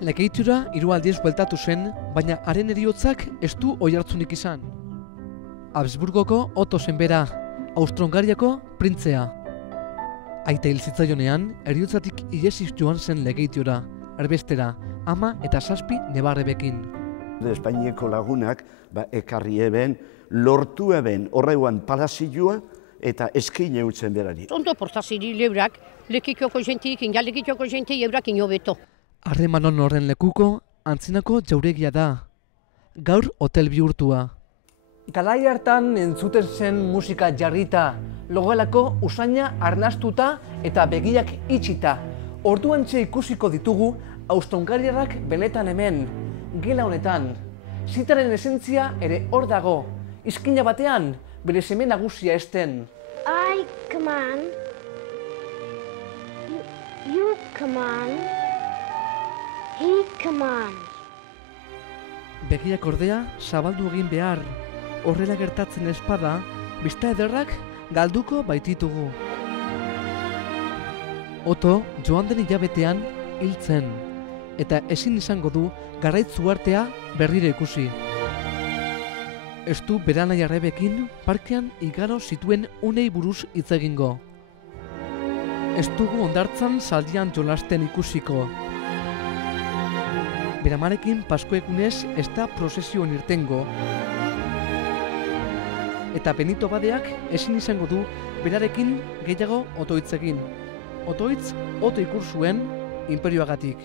Lekeitura 3 aldiz bueltatu zen, baina haren heriotzak ez du oihartzunik izan. Habsburgoko Otto zen bera, Austro-Hungariako printzea. Aita hil zitzaionean, heriotzatik ihesiz joan zen Lekeitura, erbestera, ama eta 7 nebarrebekin. Espainiako lagunak ekarri eben, lortu eben horreguan palazioa eta eskin eutzen berari. Ondo portaziri leurak, lekikoko jentik, ingalekikoko jentik eurak inobeto. Harremanon horren lekuko, antzinako jauregia da. Gaur hotel bihurtua. Garai hartan entzuten zen musika jarrita, logelako usaina arnastuta eta begiak itxita. Orduantxe ikusiko ditugu Austro-Hungariarrak benetan hemen, gela honetan. Zitaren esentzia ere hor dago, izkina batean bere seme nagusia esten. I command, you command, he commands. Begiak ordea zabaldu egin behar, horrela gertatzen espada, bista ederrak galduko baititugu. Otto joan den hilabetean hiltzen, eta ezin izango du garaitzu artea berriro ikusi. Ez du beranai arrebekin parkean igaro zituen unei buruz hitz egingo. Ez dugu hondartzan zaldian jolasten ikusiko. Beramarekin Paskoegunez ez da prozesioan irtengo. Eta Benito Badeak ezin izango du berarekin gehiago otoitz egin. Otoitz, Otto ikur zuen inperioagatik.